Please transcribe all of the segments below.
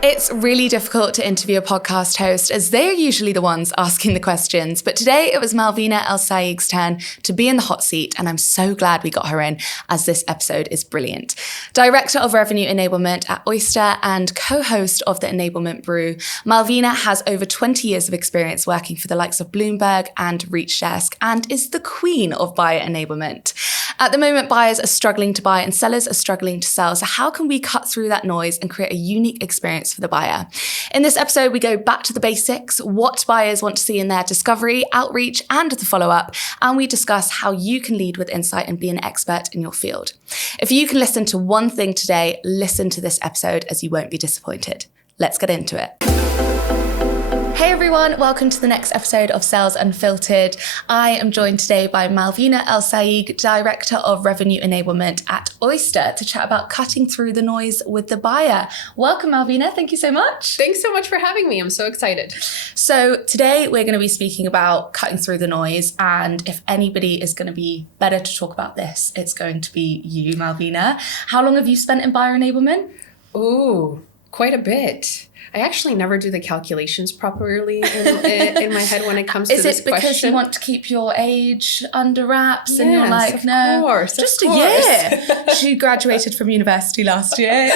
It's really difficult to interview a podcast host as they're usually the ones asking the questions. But today it was Malvina El-Sayegh's turn to be in the hot seat, and I'm so glad we got her in as this episode is brilliant. Director of Revenue Enablement at Oyster and co-host of the Enablement Brew, Malvina has over 20 years of experience working for the likes of Bloomberg and ReachDesk and is the queen of buyer enablement. At the moment, buyers are struggling to buy and sellers are struggling to sell. So how can we cut through that noise and create a unique experience for the buyer? In this episode, we go back to the basics, what buyers want to see in their discovery, outreach, and the follow-up, and we discuss how you can lead with insight and be an expert in your field. If you can listen to one thing today, listen to this episode as you won't be disappointed. Let's get into it. Hey everyone, welcome to the next episode of Sales Unfiltered. I am joined today by Malvina El-Sayegh, Director of Revenue Enablement at Oyster, to chat about cutting through the noise with the buyer. Welcome, Malvina. Thank you so much. Thanks so much for having me. I'm so excited. So today we're going to be speaking about cutting through the noise, and if anybody is going to be better to talk about this, it's going to be you, Malvina. How long have you spent in buyer enablement? Ooh, quite a bit. I actually never do the calculations properly in my head when it comes to this question. Is it because you want to keep your age under wraps? Yes, and you're like, no, just a year. She graduated from university last year.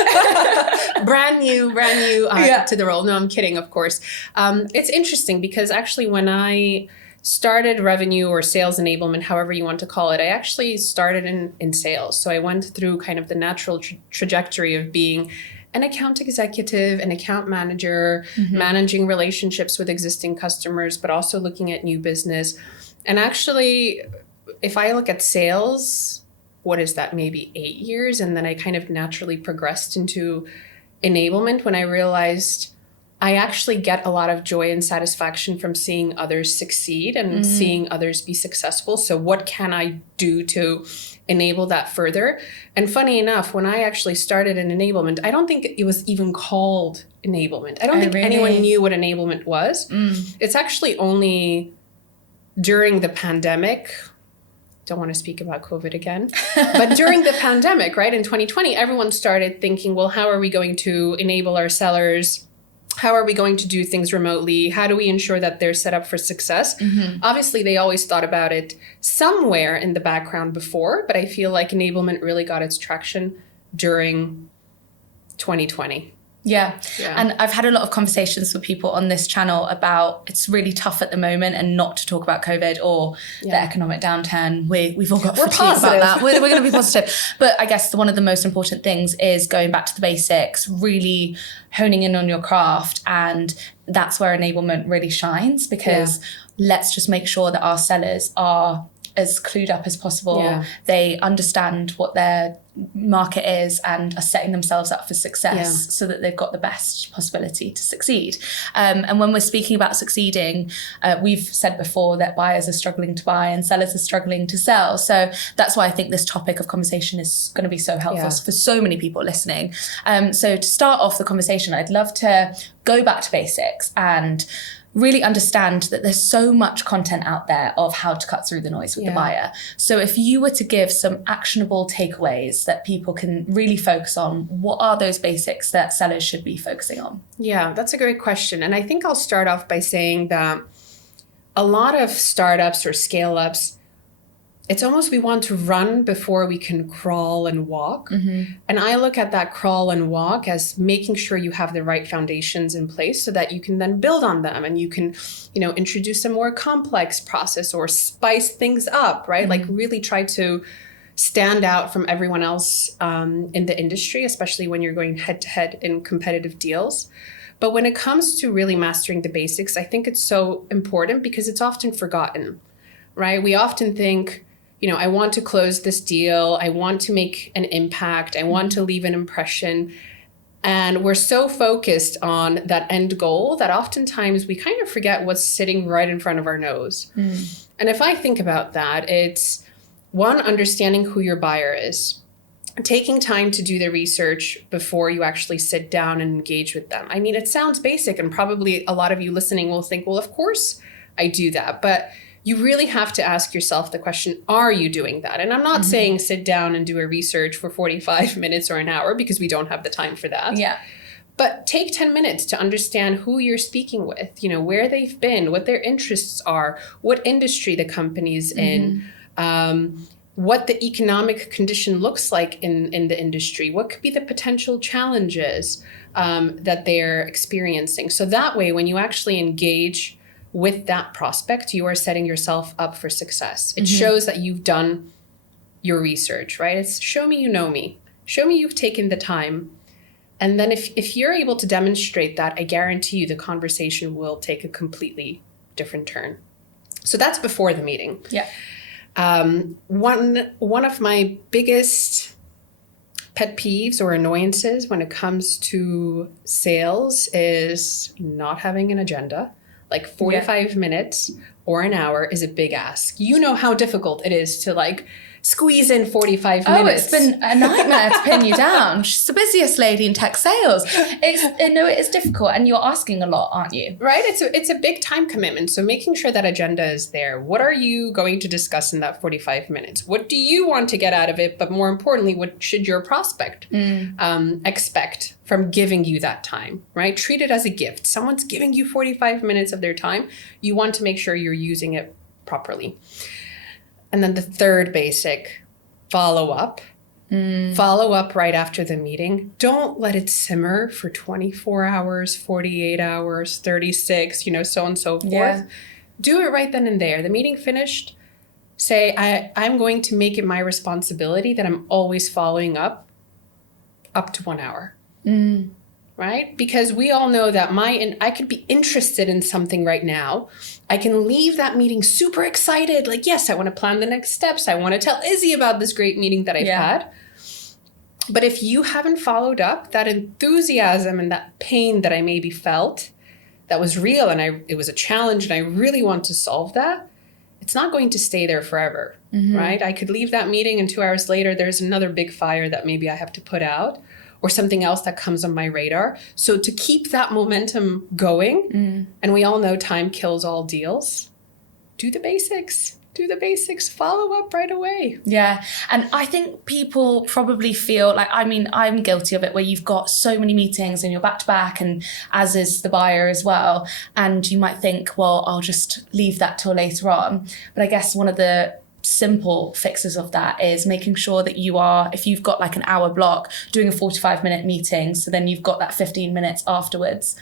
brand new to the role. No, I'm kidding, of course. It's interesting because actually when I started revenue or sales enablement, however you want to call it, I actually started in sales. So I went through kind of the natural trajectory of being an account executive, an account manager, managing relationships with existing customers, but also looking at new business. And actually, if I look at sales, what is that, maybe 8 years? And then I kind of naturally progressed into enablement when I realized I actually get a lot of joy and satisfaction from seeing others succeed and seeing others be successful. So what can I do to enable that further? And funny enough, when I actually started in enablement, I don't think it was even called enablement. I don't think anyone knew what enablement was. It's actually only during the pandemic, don't want to speak about COVID again, but during the pandemic, right, in 2020, everyone started thinking, well, how are we going to enable our sellers? How are we going to do things remotely? How do we ensure that they're set up for success? Obviously, they always thought about it somewhere in the background before, but I feel like enablement really got its traction during 2020. Yeah. And I've had a lot of conversations with people on this channel about it's really tough at the moment and not to talk about COVID or the economic downturn. We've all got fatigue about that. We're going to be positive. But I guess one of the most important things is going back to the basics, really honing in on your craft. And that's where enablement really shines, because let's just make sure that our sellers are as clued up as possible. They understand what their market is and are setting themselves up for success so that they've got the best possibility to succeed. And when we're speaking about succeeding, we've said before that buyers are struggling to buy and sellers are struggling to sell. So that's why I think this topic of conversation is going to be so helpful for so many people listening. So to start off the conversation, I'd love to go back to basics and really understand that there's so much content out there of how to cut through the noise with the buyer. So if you were to give some actionable takeaways that people can really focus on, what are those basics that sellers should be focusing on? Yeah, that's a great question. And I think I'll start off by saying that a lot of startups or scale-ups, it's almost we want to run before we can crawl and walk. And I look at that crawl and walk as making sure you have the right foundations in place so that you can then build on them and you can, introduce a more complex process or spice things up, right? Like really try to stand out from everyone else in the industry, especially when you're going head to head in competitive deals. But when it comes to really mastering the basics, I think it's so important because it's often forgotten, right? We often think, I want to close this deal. I want to make an impact. I want to leave an impression. And we're so focused on that end goal that oftentimes we kind of forget what's sitting right in front of our nose. And if I think about that, it's one, understanding who your buyer is, taking time to do the research before you actually sit down and engage with them. I mean, it sounds basic and probably a lot of you listening will think, well, of course I do that. But you really have to ask yourself the question, are you doing that? And I'm not saying sit down and do a research for 45 minutes or an hour because we don't have the time for that. But take 10 minutes to understand who you're speaking with, where they've been, what their interests are, what industry the company's in, what the economic condition looks like in the industry, what could be the potential challenges that they're experiencing. So that way, when you actually engage with that prospect, you are setting yourself up for success. It shows that you've done your research, right? It's show me you know me. Show me you've taken the time. And then if you're able to demonstrate that, I guarantee you the conversation will take a completely different turn. So that's before the meeting. Yeah. One of my biggest pet peeves or annoyances when it comes to sales is not having an agenda. Like 45 minutes or an hour is a big ask. You know how difficult it is to squeeze in 45 minutes. Oh, it's been a nightmare to pin you down. She's the busiest lady in tech sales. It is difficult, and you're asking a lot, aren't you? Right? It's a big time commitment. So making sure that agenda is there. What are you going to discuss in that 45 minutes? What do you want to get out of it? But more importantly, what should your prospect expect from giving you that time, right? Treat it as a gift. Someone's giving you 45 minutes of their time. You want to make sure you're using it properly. And then the third basic, follow up. Follow up right after the meeting. Don't let it simmer for 24 hours, 48 hours, 36, so on and so forth. Yeah. Do it right then and there. The meeting finished. Say, I'm going to make it my responsibility that I'm always following up to 1 hour. Right? Because we all know that I could be interested in something right now. I can leave that meeting super excited. Like, yes, I want to plan the next steps. I want to tell Izzy about this great meeting that I've had. But if you haven't followed up, that enthusiasm and that pain that I maybe felt, that was real and it was a challenge and I really want to solve that, it's not going to stay there forever, right? I could leave that meeting and 2 hours later, there's another big fire that maybe I have to put out, or something else that comes on my radar. So to keep that momentum going, and we all know time kills all deals, do the basics. Follow up right away. Yeah. And I think people probably feel I'm guilty of it, where you've got so many meetings and you're back to back, and as is the buyer as well. And you might think, well, I'll just leave that till later on. But I guess one of the simple fixes of that is making sure that you are, if you've got an hour block, doing a 45-minute meeting, so then you've got that 15 minutes afterwards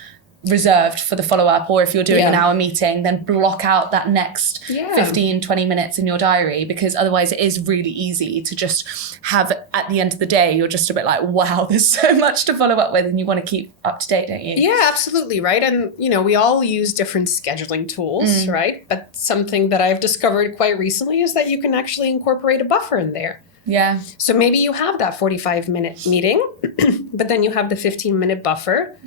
reserved for the follow-up. Or if you're doing an hour meeting, then block out that next 15, 20 minutes in your diary, because otherwise it is really easy to just have, at the end of the day, you're just a bit like, wow, there's so much to follow up with, and you want to keep up to date, don't you? Yeah, absolutely, right? And, we all use different scheduling tools, right? But something that I've discovered quite recently is that you can actually incorporate a buffer in there. Yeah. So maybe you have that 45-minute meeting, but then you have the 15-minute buffer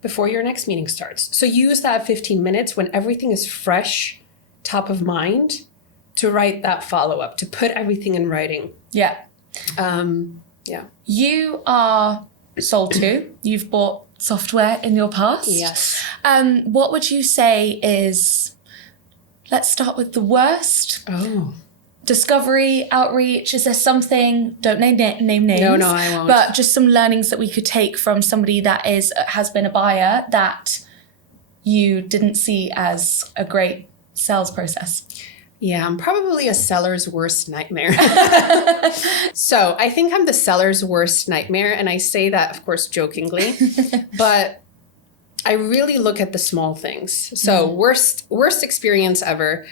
before your next meeting starts. So use that 15 minutes when everything is fresh, top of mind, to write that follow-up, to put everything in writing. Yeah. You are sold to. You've bought software in your past. Yes. What would you say is, let's start with the worst. Oh. Discovery, outreach, is there something, don't name names. No, I won't. But just some learnings that we could take from somebody that has been a buyer that you didn't see as a great sales process. Yeah, I'm probably a seller's worst nightmare. So I think I'm the seller's worst nightmare. And I say that, of course, jokingly, but I really look at the small things. So worst experience ever.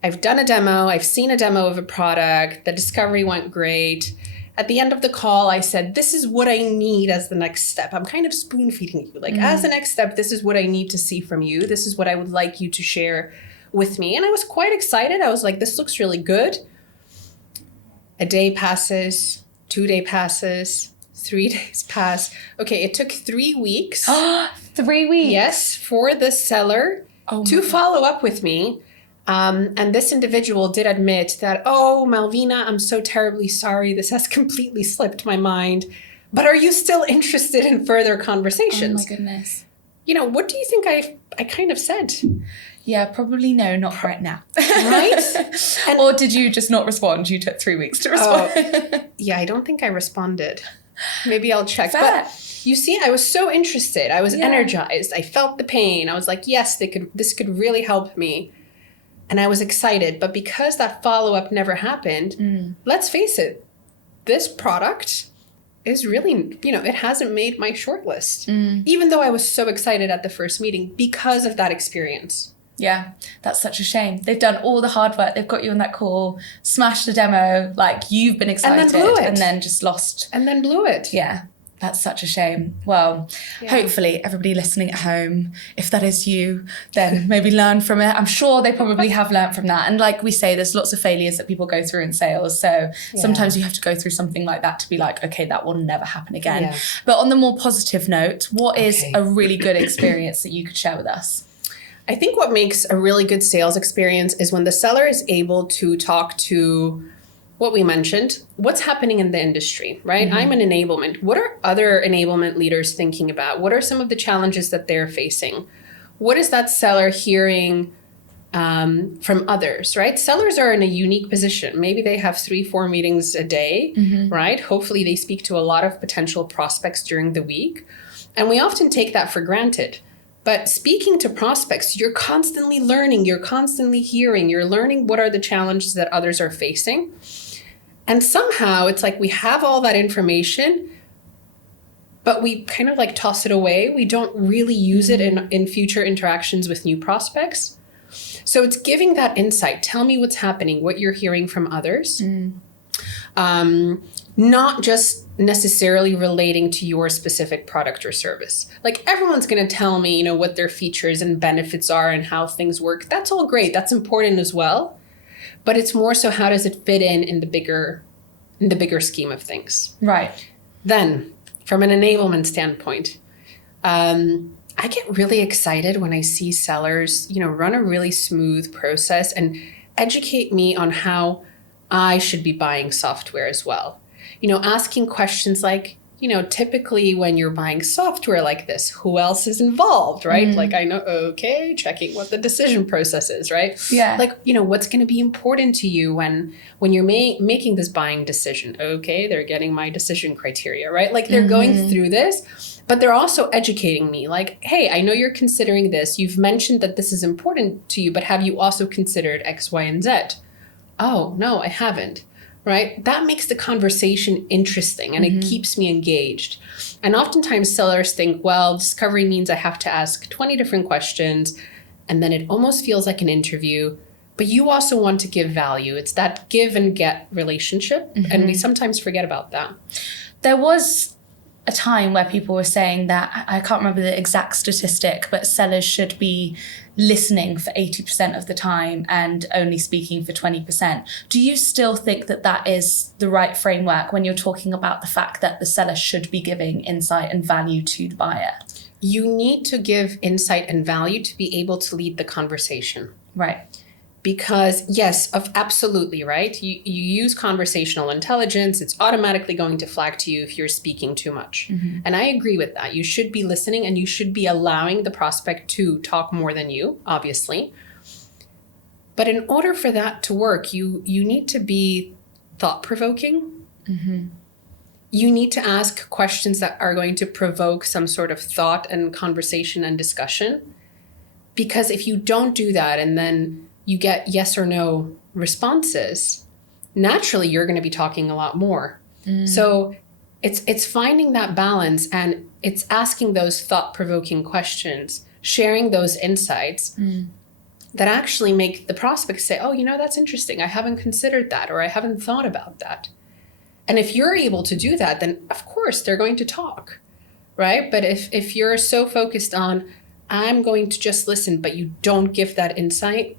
I've done a demo. I've seen a demo of a product. The discovery went great. At the end of the call, I said, this is what I need as the next step. I'm kind of spoon feeding you. As the next step, this is what I need to see from you. This is what I would like you to share with me. And I was quite excited. I was like, this looks really good. A day passes, 2 day passes, 3 days pass. Okay, it took 3 weeks. 3 weeks? Yes, for the seller to follow up with me. And this individual did admit that, oh, Malvina, I'm so terribly sorry. This has completely slipped my mind. But are you still interested in further conversations? Oh, my goodness. What do you think I kind of said? Yeah, probably no, not right now. Right? Or did you just not respond? You took 3 weeks to respond. Yeah, I don't think I responded. Maybe I'll check. Fair. But you see, I was so interested. I was energized. I felt the pain. I was like, yes, this could really help me. And I was excited. But because that follow-up never happened, let's face it, this product is really, it hasn't made my shortlist. Even though I was so excited at the first meeting because of that experience. Yeah, that's such a shame. They've done all the hard work. They've got you on that call, smashed the demo, like you've been excited. And then blew it. And then just lost. And then blew it. Yeah, that's such a shame. Well, hopefully everybody listening at home, if that is you, then maybe learn from it. I'm sure they probably have learned from that. And like we say, there's lots of failures that people go through in sales. So sometimes you have to go through something like that to be like, okay, that will never happen again. Yeah. But on the more positive note, what is a really good experience that you could share with us? I think what makes a really good sales experience is when the seller is able to talk to what we mentioned, what's happening in the industry, right? I'm an enablement. What are other enablement leaders thinking about? What are some of the challenges that they're facing? What is that seller hearing from others, right? Sellers are in a unique position. Maybe they have 3-4 meetings a day, right? Hopefully they speak to a lot of potential prospects during the week. And we often take that for granted. But speaking to prospects, you're constantly learning, you're constantly hearing, you're learning what are the challenges that others are facing. And somehow it's like we have all that information, but we kind of like toss it away. We don't really use it in future interactions with new prospects. So it's giving that insight. Tell me what's happening, what you're hearing from others. Not just necessarily relating to your specific product or service. Like everyone's going to tell me, what their features and benefits are and how things work. That's all great. That's important as well. But it's more so how does it fit in the bigger scheme of things. Right. Then from an enablement standpoint, I get really excited when I see sellers, run a really smooth process and educate me on how I should be buying software as well. Asking questions like, typically when you're buying software like this, who else is involved, right? Like I know, checking what the decision process is, right? Yeah. Like, what's going to be important to you when you're making this buying decision? Okay, they're getting my decision criteria, right? Like they're going through this, but they're also educating me like, hey, I know you're considering this. You've mentioned that this is important to you, but have you also considered X, Y, and Z? Oh, no, I haven't. Right? That makes the conversation interesting and it keeps me engaged. And oftentimes sellers think, well, discovery means I have to ask 20 different questions and then it almost feels like an interview, but you also want to give value. It's that give and get relationship. And we sometimes forget about that. There was a time where people were saying that, I can't remember the exact statistic, but sellers should be listening for 80% of the time and only speaking for 20%. Do you still think that that is the right framework when you're talking about the fact that the seller should be giving insight and value to the buyer? You need to give insight and value to be able to lead the conversation. Right. Because yes, absolutely, right? You use conversational intelligence. It's automatically going to flag to you if you're speaking too much. And I agree with that. You should be listening and you should be allowing the prospect to talk more than you, obviously. But in order for that to work, you need to be thought-provoking. You need to ask questions that are going to provoke some sort of thought and conversation and discussion. Because if you don't do that and then you get yes or no responses, naturally you're going to be talking a lot more. So it's finding that balance and it's asking those thought-provoking questions, sharing those insights that actually make the prospect say, oh, that's interesting. I haven't considered that, or I haven't thought about that. And if you're able to do that, then of course they're going to talk, right? But if you're so focused on, I'm going to just listen, but you don't give that insight,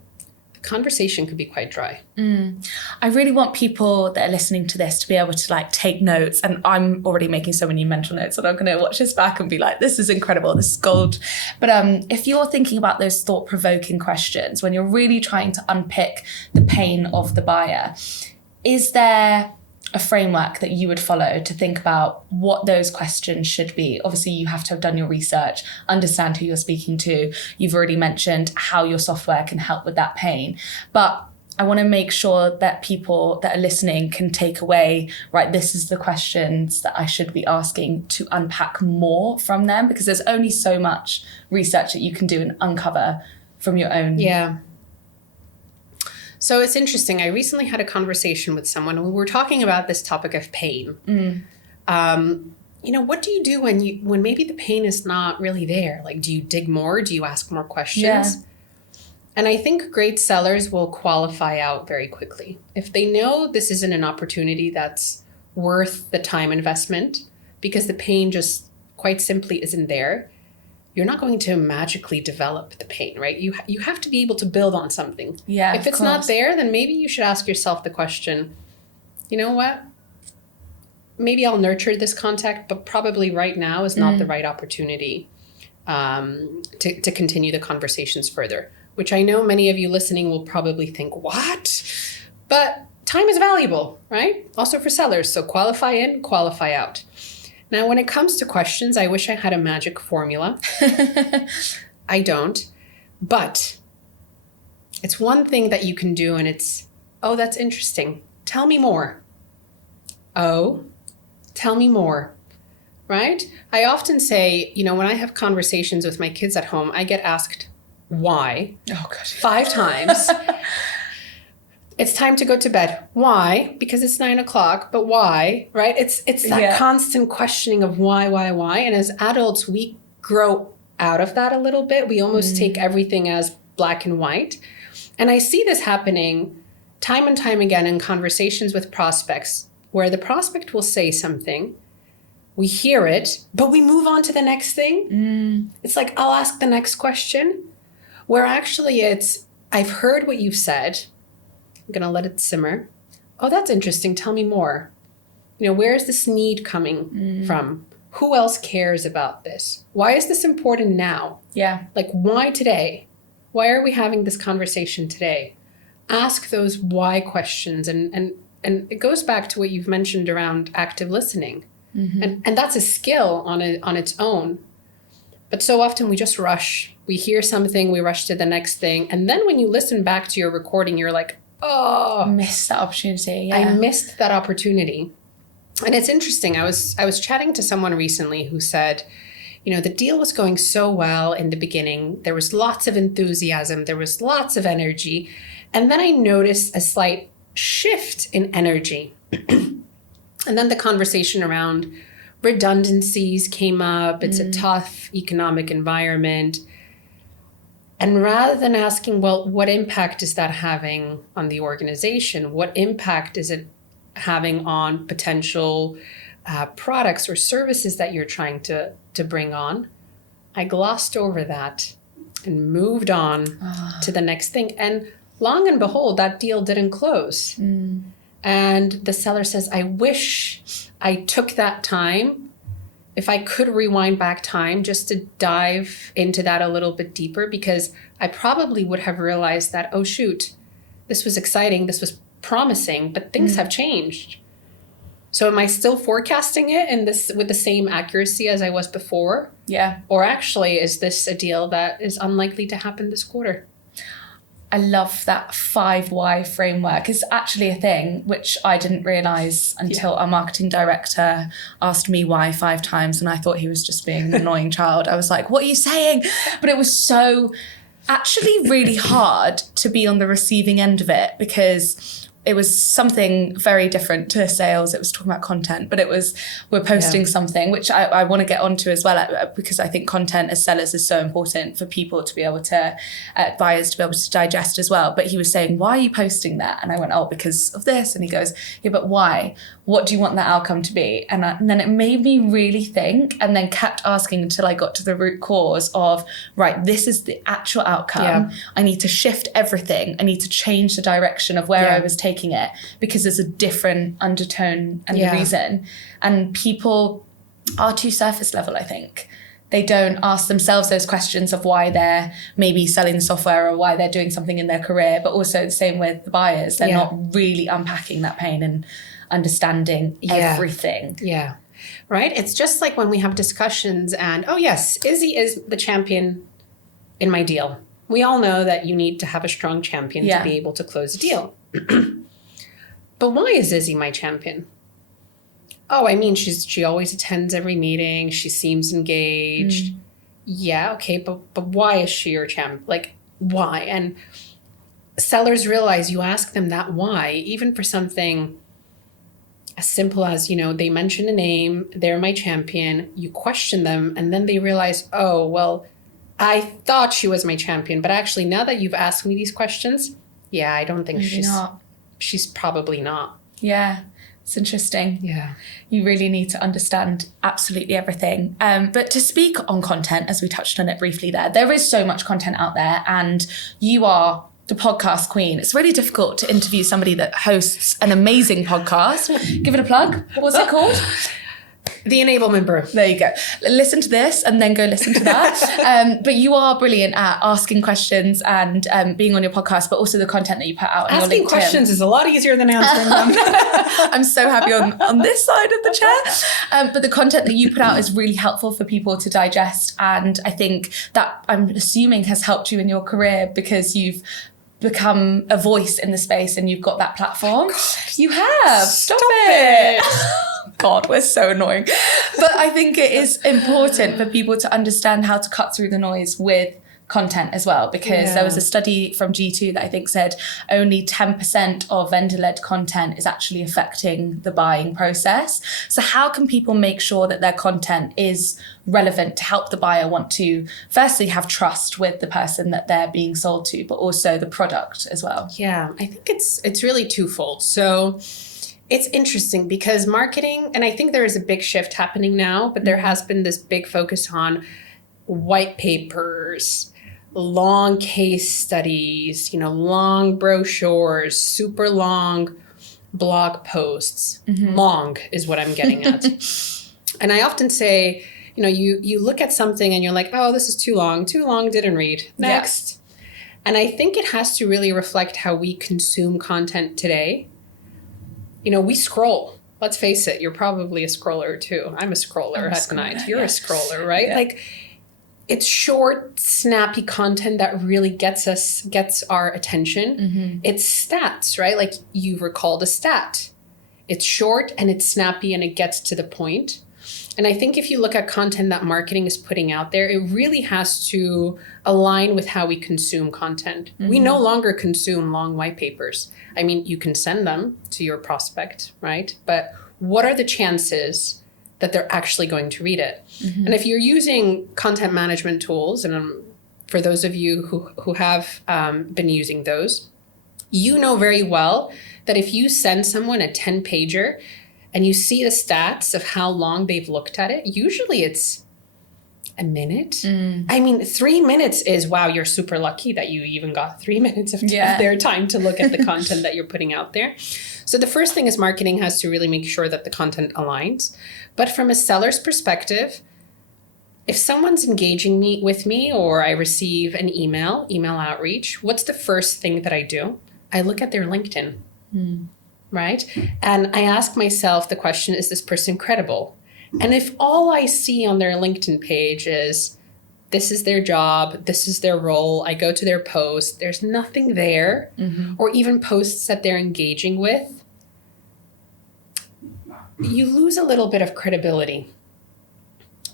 conversation could be quite dry. I really want people that are listening to this to be able to take notes, and I'm already making so many mental notes that I'm going to watch this back and be like, this is incredible, this is gold. But if you're thinking about those thought-provoking questions, when you're really trying to unpick the pain of the buyer, is there a framework that you would follow to think about what those questions should be? Obviously, you have to have done your research, understand who you're speaking to. You've already mentioned how your software can help with that pain. But I want to make sure that people that are listening can take away, right, this is the questions that I should be asking to unpack more from them, because there's only so much research that you can do and uncover from your own. Yeah. So it's interesting. I recently had a conversation with someone and we were talking about this topic of pain. What do you do when maybe the pain is not really there? Like, do you dig more? Do you ask more questions? Yeah. And I think great sellers will qualify out very quickly. If they know this isn't an opportunity that's worth the time investment because the pain just quite simply isn't there, you're not going to magically develop the pain, right? You have to be able to build on something. Yeah. If it's not there, then maybe you should ask yourself the question, you know what? Maybe I'll nurture this contact, but probably right now is not the right opportunity to continue the conversations further. Which I know many of you listening will probably think, what? But time is valuable, right? Also for sellers. So qualify in, qualify out. Now, when it comes to questions, I wish I had a magic formula. I don't. But it's one thing that you can do, and it's, oh, that's interesting. Tell me more. Oh, tell me more. Right? I often say, when I have conversations with my kids at home, I get asked, why? Oh, God. 5 times. It's time to go to bed. Why? Because it's 9 o'clock, but why? Right? It's that constant questioning of why? And as adults, we grow out of that a little bit. We almost take everything as black and white. And I see this happening time and time again in conversations with prospects where the prospect will say something, we hear it, but we move on to the next thing. It's like, I'll ask the next question. Where actually it's, I've heard what you've said. I'm going to let it simmer. Oh, that's interesting. Tell me more. Where's this need coming from? Who else cares about this? Why is this important now? Yeah. Like, why today? Why are we having this conversation today? Ask those why questions. And it goes back to what you've mentioned around active listening. And that's a skill on its own. But so often we just rush. We hear something, we rush to the next thing. And then when you listen back to your recording, you're like, oh, missed that opportunity. Yeah. I missed that opportunity. And it's interesting. I was chatting to someone recently who said, the deal was going so well in the beginning. There was lots of enthusiasm. There was lots of energy. And then I noticed a slight shift in energy. And then the conversation around redundancies came up. It's a tough economic environment. And rather than asking, well, what impact is that having on the organization? What impact is it having on potential products or services that you're trying to bring on? I glossed over that and moved on to the next thing. And long and behold, that deal didn't close. And the seller says, I wish I took that time. If I could rewind back time just to dive into that a little bit deeper, because I probably would have realized that, oh, shoot, this was exciting. This was promising, but things have changed. So am I still forecasting it with the same accuracy as I was before? Yeah. Or actually, is this a deal that is unlikely to happen this quarter? I love that 5 why framework. It's actually a thing which I didn't realize until our marketing director asked me why 5 times, and I thought he was just being an annoying child. I was like, what are you saying? But it was so actually really hard to be on the receiving end of it, because it was something very different to sales. It was talking about content, but we're posting something, which I want to get onto as well, because I think content as sellers is so important for people to be able to, buyers to be able to digest as well. But he was saying, why are you posting that? And I went, oh, because of this. And he goes, yeah, but why? What do you want that outcome to be? And then it made me really think, and then kept asking until I got to the root cause of, right, this is the actual outcome. Yeah. I need to shift everything. I need to change the direction of where I was taking it, because there's a different undertone and the reason. And people are too surface level, I think. They don't ask themselves those questions of why they're maybe selling software or why they're doing something in their career, but also the same with the buyers. They're not really unpacking that pain. And understanding everything. Yeah. Right? It's just like when we have discussions and, oh yes, Izzy is the champion in my deal. We all know that you need to have a strong champion to be able to close a deal. But why is Izzy my champion? Oh, I mean, she always attends every meeting. She seems engaged. Yeah, okay, but why is she your champ? Like, why? And sellers realize you ask them that why, even for something as simple as, they mention a name, they're my champion, you question them, and then they realize, oh, well, I thought she was my champion, but actually now that you've asked me these questions, I don't think she's probably not. Yeah. It's interesting. Yeah. You really need to understand absolutely everything. But to speak on content, as we touched on it briefly there is so much content out there, and you are the podcast queen. It's really difficult to interview somebody that hosts an amazing podcast. Give it a plug. What's it called? The Enablement Brew. There you go. Listen to this and then go listen to that. But you are brilliant at asking questions and being on your podcast, but also the content that you put out on your LinkedIn. Asking questions is a lot easier than answering them. I'm so happy on this side of the chair. But the content that you put out is really helpful for people to digest. And I think that, I'm assuming, has helped you in your career because you've become a voice in the space and you've got that platform. You have. Stop it. God, we're so annoying. But I think it is important for people to understand how to cut through the noise with content as well, because there was a study from G2 that I think said only 10% of vendor-led content is actually affecting the buying process. So how can people make sure that their content is relevant to help the buyer want to firstly have trust with the person that they're being sold to, but also the product as well? Yeah, I think it's really twofold. So it's interesting because marketing, and I think there is a big shift happening now, but there has been this big focus on white papers, long case studies, long brochures, super long blog posts. Long is what I'm getting at. And I often say, you look at something and you're like, oh, this is too long, didn't read. Next. Yeah. And I think it has to really reflect how we consume content today. We scroll. Let's face it, you're probably a scroller too. I'm a scroller at night. You're a scroller, right? Yeah. Like, it's short, snappy content that really gets our attention. It's stats, right? Like, you recalled a stat. It's short and it's snappy and it gets to the point. And I think if you look at content that marketing is putting out there, it really has to align with how we consume content. We no longer consume long white papers. I mean, you can send them to your prospect, right? But what are the chances that they're actually going to read it? And if you're using content management tools, and for those of you who have been using those, you know very well that if you send someone a 10-pager and you see the stats of how long they've looked at it, usually it's a minute. I mean, 3 minutes is, wow, you're super lucky that you even got 3 minutes of their time to look at the content that you're putting out there. So the first thing is marketing has to really make sure that the content aligns. But from a seller's perspective, if someone's engaging with me or I receive an email outreach, what's the first thing that I do? I look at their LinkedIn. Right? And I ask myself the question, is this person credible? And if all I see on their LinkedIn page is, this is their job, this is their role, I go to their post, there's nothing there, or even posts that they're engaging with, you lose a little bit of credibility.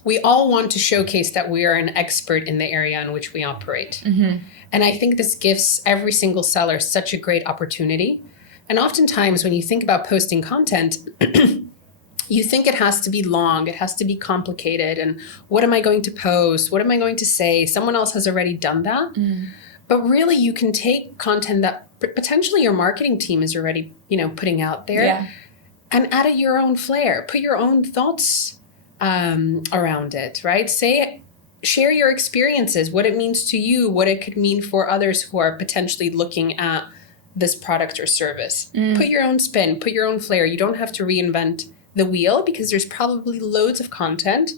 We all want to showcase that we are an expert in the area in which we operate. And I think this gives every single seller such a great opportunity. And oftentimes when you think about posting content, you think it has to be long, it has to be complicated. And what am I going to post? What am I going to say? Someone else has already done that. But really you can take content that potentially your marketing team is already, putting out there and add your own flair, put your own thoughts around it, right? Share your experiences, what it means to you, what it could mean for others who are potentially looking at this product or service. Put your own spin, put your own flair. You don't have to reinvent the wheel because there's probably loads of content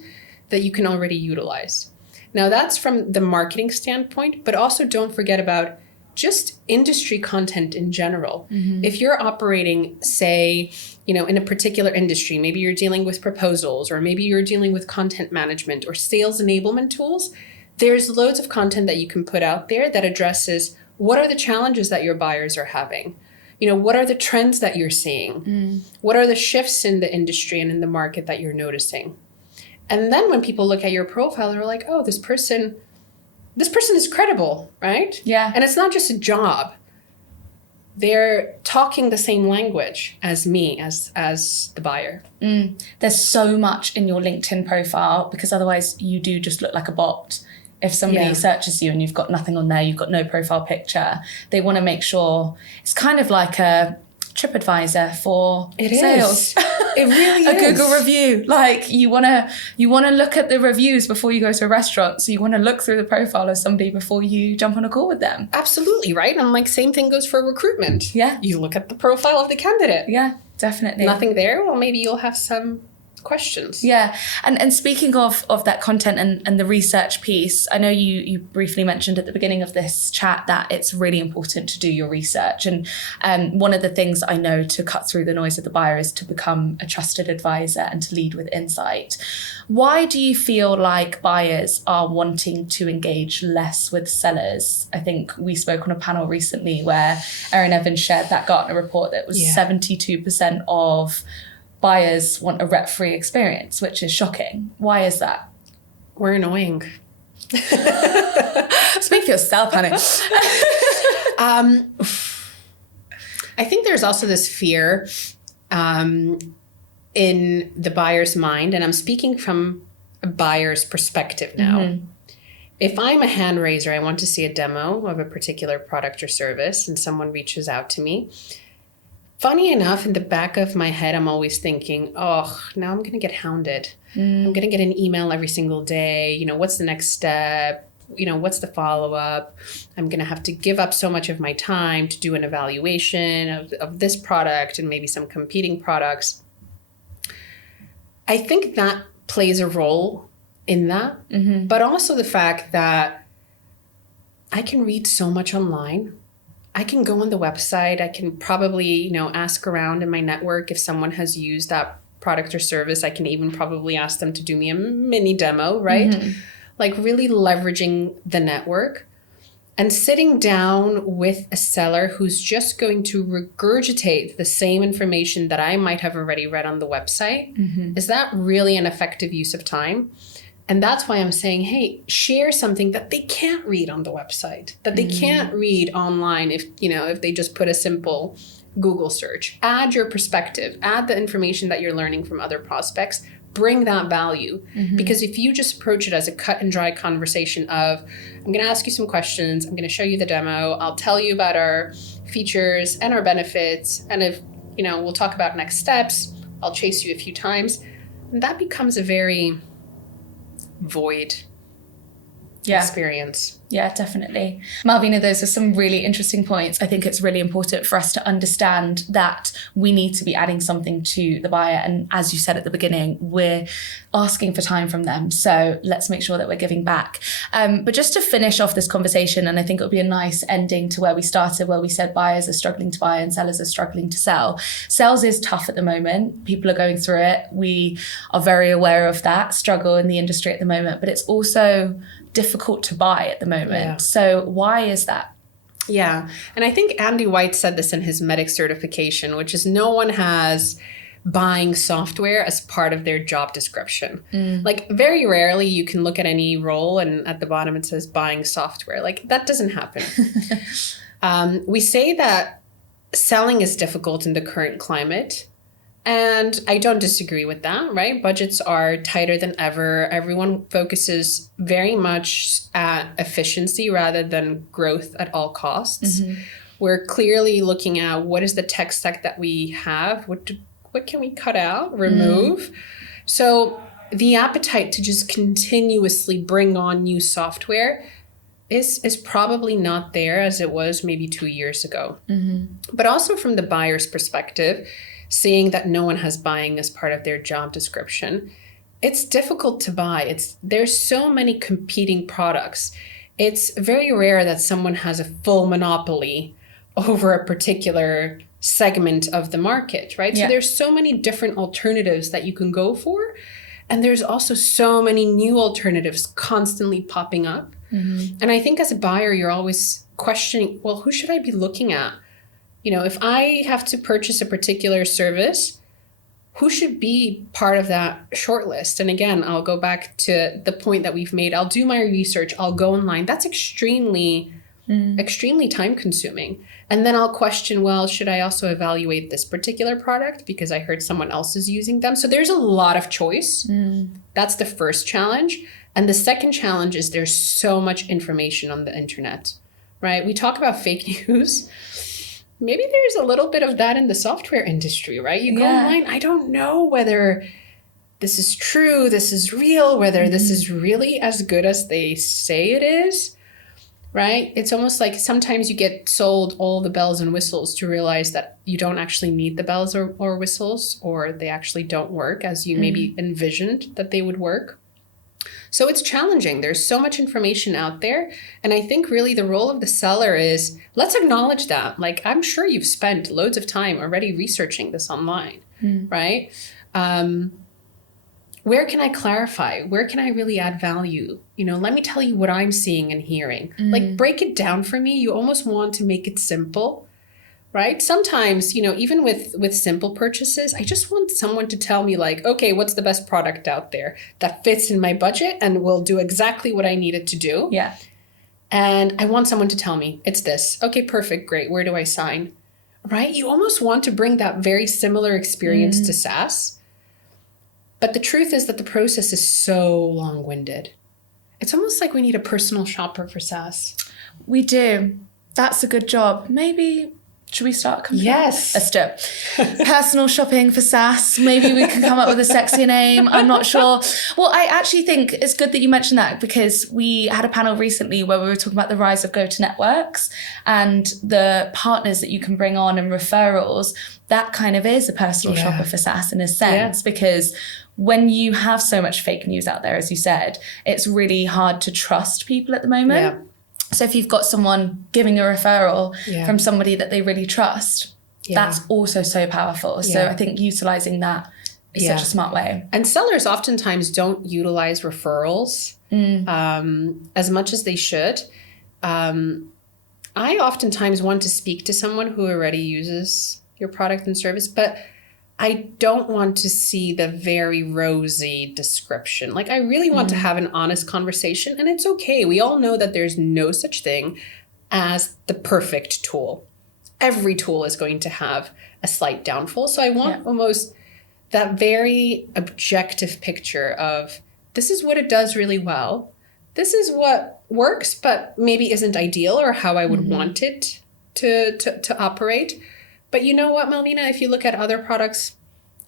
that you can already utilize. Now that's from the marketing standpoint, but also don't forget about just industry content in general. If you're operating, say, in a particular industry, maybe you're dealing with proposals, or maybe you're dealing with content management or sales enablement tools, there's loads of content that you can put out there that addresses what are the challenges that your buyers are having. What are the trends that you're seeing? What are the shifts in the industry and in the market that you're noticing? And then when people look at your profile, they're like, oh, this person is credible, right? Yeah. And it's not just a job. They're talking the same language as me, as the buyer. There's so much in your LinkedIn profile, because otherwise you do just look like a bot. If somebody searches you and you've got nothing on there, you've got no profile picture, they want to make sure it's kind of like a TripAdvisor for sales. It really is. A Google review. Like you want to look at the reviews before you go to a restaurant. So you want to look through the profile of somebody before you jump on a call with them. Absolutely, right? And like same thing goes for recruitment. Yeah. You look at the profile of the candidate. Yeah, definitely. Nothing there? Well, maybe you'll have some questions. Yeah. And speaking of that content and the research piece, I know you briefly mentioned at the beginning of this chat that it's really important to do your research. And one of the things I know to cut through the noise of the buyer is to become a trusted advisor and to lead with insight. Why do you feel like buyers are wanting to engage less with sellers? I think we spoke on a panel recently where Erin Evans shared that Gartner report that was 72% of buyers want a rep-free experience, which is shocking. Why is that? We're annoying. Speak for yourself, honey. I think there's also this fear in the buyer's mind, and I'm speaking from a buyer's perspective now. If I'm a hand raiser, I want to see a demo of a particular product or service, and someone reaches out to me. Funny enough, in the back of my head, I'm always thinking, oh, now I'm going to get hounded. I'm going to get an email every single day. What's the next step? What's the follow-up? I'm going to have to give up so much of my time to do an evaluation of this product and maybe some competing products. I think that plays a role in that, but also the fact that I can read so much online. I can go on the website. I can probably, ask around in my network if someone has used that product or service. I can even probably ask them to do me a mini demo, right? Like really leveraging the network and sitting down with a seller who's just going to regurgitate the same information that I might have already read on the website. Is that really an effective use of time? And that's why I'm saying, hey, share something that they can't read on the website, that they can't read online if they just put a simple Google search. Add your perspective, add the information that you're learning from other prospects, bring that value. Because if you just approach it as a cut and dry conversation of, I'm going to ask you some questions, I'm going to show you the demo, I'll tell you about our features and our benefits, and if, we'll talk about next steps, I'll chase you a few times, and that becomes a very void experience. Yeah, definitely. Malvina, those are some really interesting points. I think it's really important for us to understand that we need to be adding something to the buyer. And as you said at the beginning, we're asking for time from them. So let's make sure that we're giving back. But just to finish off this conversation, and I think it would be a nice ending to where we started, where we said buyers are struggling to buy and sellers are struggling to sell. Sales is tough at the moment. People are going through it. We are very aware of that struggle in the industry at the moment, but it's also difficult to buy at the moment. Yeah. So why is that? Yeah. And I think Andy White said this in his medic certification, which is no one has buying software as part of their job description. Like very rarely you can look at any role and at the bottom it says buying software. Like that doesn't happen. We say that selling is difficult in the current climate. And I don't disagree with that, right? Budgets are tighter than ever. Everyone focuses very much at efficiency rather than growth at all costs. We're clearly looking at what is the tech stack that we have? What can we cut out, remove? So the appetite to just continuously bring on new software is probably not there as it was maybe 2 years ago. But also from the buyer's perspective, seeing that no one has buying as part of their job description, it's difficult to buy. There's so many competing products. It's very rare that someone has a full monopoly over a particular segment of the market, right? So there's so many different alternatives that you can go for. And there's also so many new alternatives constantly popping up. And I think as a buyer, you're always questioning, well, who should I be looking at? You know, if I have to purchase a particular service, who should be part of that shortlist? And again, I'll go back to the point that we've made. I'll do my research. I'll go online. That's extremely time consuming. And then I'll question, well, should I also evaluate this particular product because I heard someone else is using them? So there's a lot of choice. That's the first challenge. And the second challenge is there's so much information on the internet, right? We talk about fake news. Maybe there's a little bit of that in the software industry, right? You go online, I don't know whether this is true, this is real, whether this is really as good as they say it is. Right? It's almost like sometimes you get sold all the bells and whistles to realize that you don't actually need the bells or whistles, or they actually don't work as you maybe envisioned that they would work. So it's challenging. There's so much information out there. And I think really the role of the seller is, let's acknowledge that. Like, I'm sure you've spent loads of time already researching this online, right? Where can I clarify? Where can I really add value? You know, let me tell you what I'm seeing and hearing. Like, break it down for me. You almost want to make it simple, right? Sometimes, you know, even with simple purchases, I just want someone to tell me like, okay, what's the best product out there that fits in my budget and will do exactly what I need it to do? Yeah. And I want someone to tell me it's this. Okay, perfect. Great. Where do I sign? Right? You almost want to bring that very similar experience to SaaS. But the truth is that the process is so long-winded. It's almost like we need a personal shopper for SaaS. We do. That's a good job. Maybe, should we start a company? Yes. Let's do it. Personal shopping for SaaS. Maybe we can come up with a sexy name. I'm not sure. Well, I actually think it's good that you mentioned that, because we had a panel recently where we were talking about the rise of go-to networks and the partners that you can bring on and referrals. That kind of is a personal shopper for SaaS in a sense, because when you have so much fake news out there, as you said, it's really hard to trust people at the moment. Yeah. So if you've got someone giving a referral from somebody that they really trust, that's also so powerful. So I think utilizing that is such a smart way. And sellers oftentimes don't utilize referrals as much as they should. I oftentimes want to speak to someone who already uses your product and service, but I don't want to see the very rosy description. Like, I really want to have an honest conversation, and it's okay. We all know that there's no such thing as the perfect tool. Every tool is going to have a slight downfall. So I want almost that very objective picture of, this is what it does really well. This is what works, but maybe isn't ideal or how I would want it to operate. But you know what, Malvina, if you look at other products,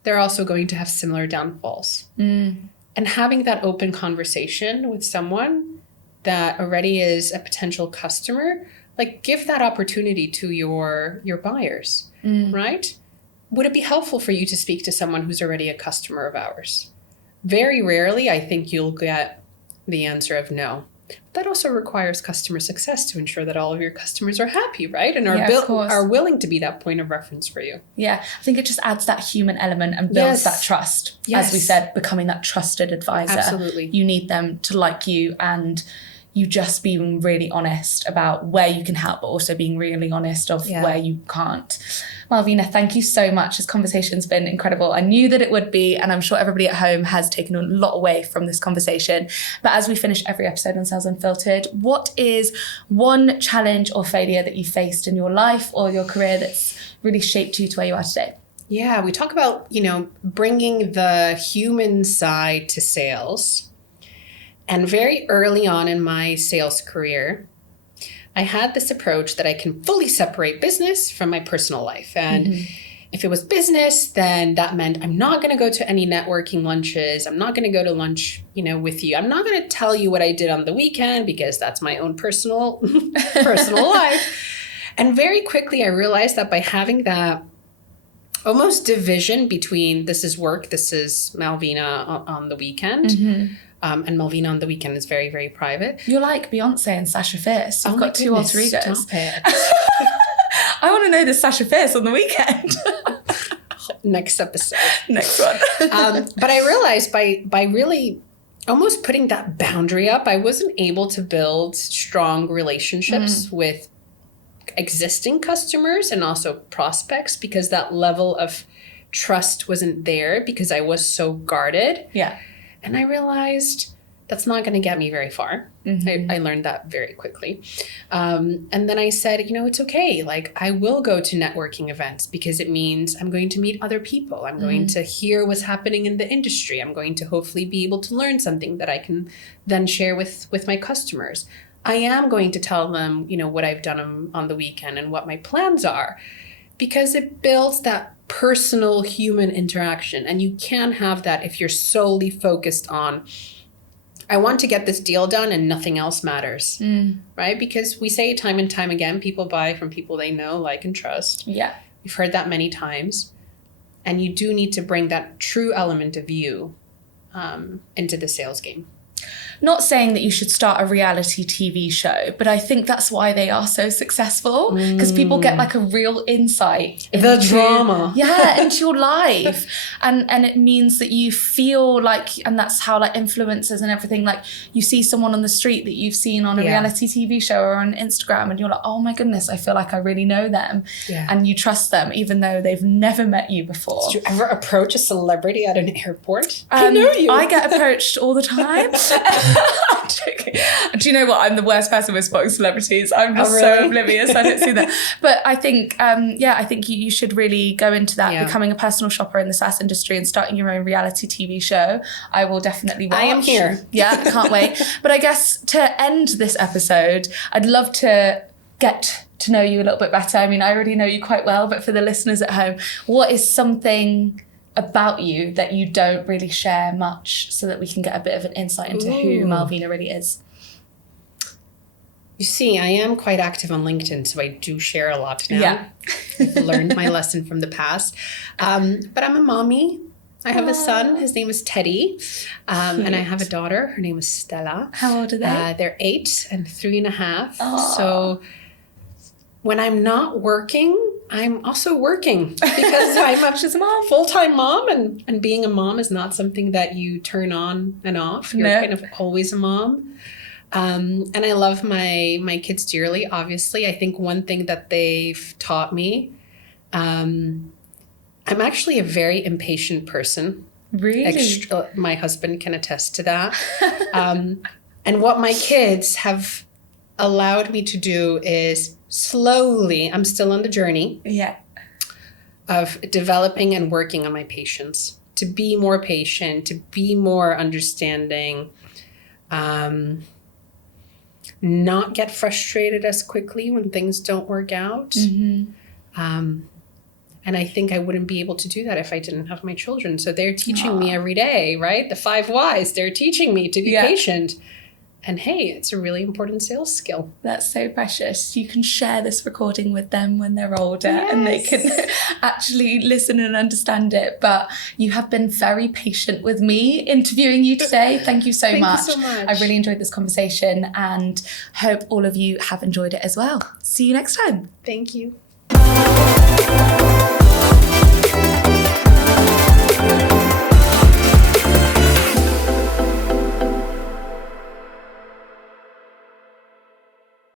they're also going to have similar downfalls. And having that open conversation with someone that already is a potential customer, like, give that opportunity to your buyers, right? Would it be helpful for you to speak to someone who's already a customer of ours? Very rarely, I think you'll get the answer of no. That also requires customer success to ensure that all of your customers are happy, right? And are willing to be that point of reference for you. Yeah, I think it just adds that human element and builds that trust. As we said, becoming that trusted advisor. Absolutely. You need them to like you, and you just being really honest about where you can help, but also being really honest of where you can't. Malvina, thank you so much. This conversation's been incredible. I knew that it would be, and I'm sure everybody at home has taken a lot away from this conversation. But as we finish every episode on Sales Unfiltered, what is one challenge or failure that you faced in your life or your career that's really shaped you to where you are today? Yeah, we talk about, bringing the human side to sales. And very early on in my sales career, I had this approach that I can fully separate business from my personal life. And if it was business, then that meant I'm not going to go to any networking lunches. I'm not going to go to lunch, with you. I'm not going to tell you what I did on the weekend because that's my own personal life. And very quickly, I realized that by having that almost division between this is work, this is Malvina on the weekend, and Malvina on the weekend is very, very private. You're like Beyonce and Sasha Fierce. You've got two alter egos. Stop it. I want to know this Sasha Fierce on the weekend. Next episode. Next one. But I realized by really almost putting that boundary up, I wasn't able to build strong relationships with existing customers and also prospects, because that level of trust wasn't there because I was so guarded. Yeah. And I realized that's not going to get me very far. Mm-hmm. I learned that very quickly. And then I said, it's okay. Like, I will go to networking events because it means I'm going to meet other people. I'm going to hear what's happening in the industry. I'm going to hopefully be able to learn something that I can then share with my customers. I am going to tell them, what I've done on the weekend and what my plans are, because it builds that personal human interaction. And you can have that if you're solely focused on, I want to get this deal done and nothing else matters, right? Because we say time and time again, people buy from people they know, like, and trust. Yeah. We've heard that many times. And you do need to bring that true element of you into the sales game. Not saying that you should start a reality TV show, but I think that's why they are so successful, because people get like a real insight into the drama. Yeah, into your life. And it means that you feel like, and that's how like influencers and everything, like you see someone on the street that you've seen on a reality TV show or on Instagram, and you're like, oh my goodness, I feel like I really know them. Yeah. And you trust them even though they've never met you before. Did you ever approach a celebrity at an airport? I know you. I get approached all the time. I'm joking. Do you know what? I'm the worst person with spotting celebrities. I'm just so oblivious. I don't see that. But I think, I think you should really go into that, becoming a personal shopper in the SaaS industry and starting your own reality TV show. I will definitely watch. I am here. Yeah, I can't wait. But I guess to end this episode, I'd love to get to know you a little bit better. I mean, I already know you quite well, but for the listeners at home, what is something about you that you don't really share much, so that we can get a bit of an insight into who Malvina really is? You see, I am quite active on LinkedIn, so I do share a lot now. Yeah. I've learned my lesson from the past. But I'm a mommy. I have a son. His name is Teddy. And I have a daughter. Her name is Stella. How old are they? They're 8 and 3.5. So when I'm not working, I'm also working, because I'm a mom. Full-time mom, and being a mom is not something that you turn on and off. You're kind of always a mom. And I love my kids dearly, obviously. I think one thing that they've taught me, I'm actually a very impatient person. Really? My husband can attest to that. And what my kids have allowed me to do is slowly, I'm still on the journey of developing and working on my patience, to be more patient, to be more understanding, not get frustrated as quickly when things don't work out. And I think I wouldn't be able to do that if I didn't have my children. So they're teaching me every day, right? The 5 whys, they're teaching me to be patient. And hey, it's a really important sales skill. That's so precious. You can share this recording with them when they're older and they can actually listen and understand it. But you have been very patient with me interviewing you today. Thank you so much. Thank you so much. I really enjoyed this conversation and hope all of you have enjoyed it as well. See you next time. Thank you.